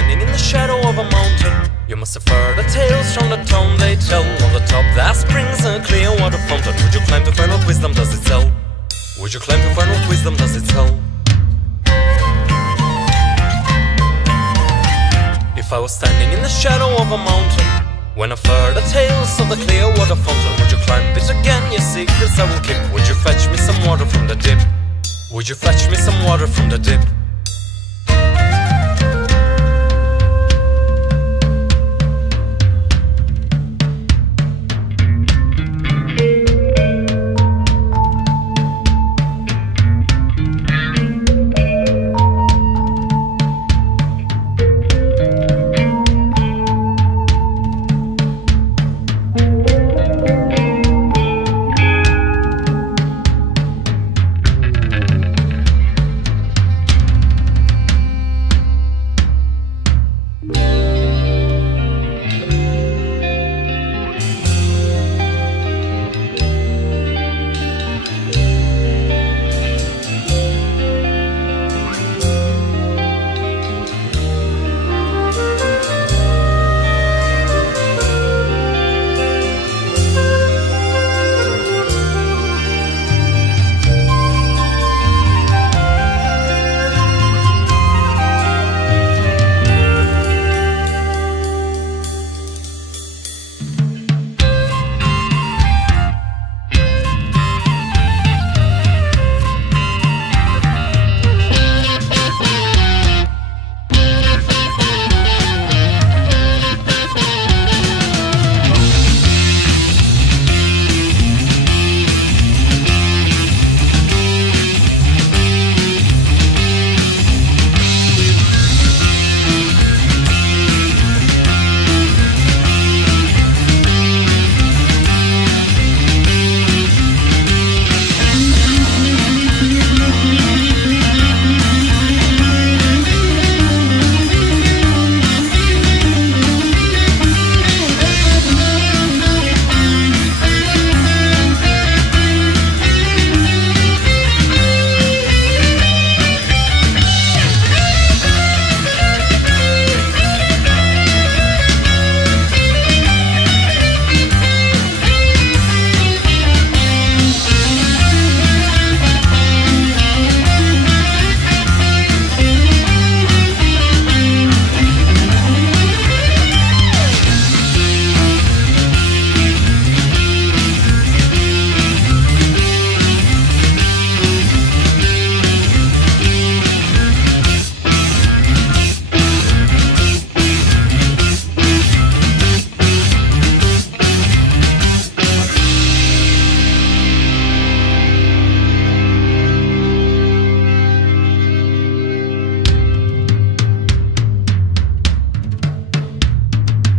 standing in the shadow of a mountain. You must have heard the tales from the town they tell. On the top there springs a clear water fountain. Would you climb to find what wisdom does it tell? Would you climb to find what wisdom does it tell? If I was standing in the shadow of a mountain, when I've heard the tales of the clear water fountain, would you climb it again, your secrets I will keep? Would you fetch me some water from the dip? Would you fetch me some water from the dip?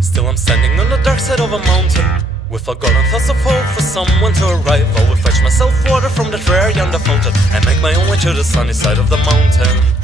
Still I'm standing on the dark side of a mountain, with forgotten thoughts of hope for someone to arrive. I will fetch myself water from that rare yonder fountain, and make my own way to the sunny side of the mountain.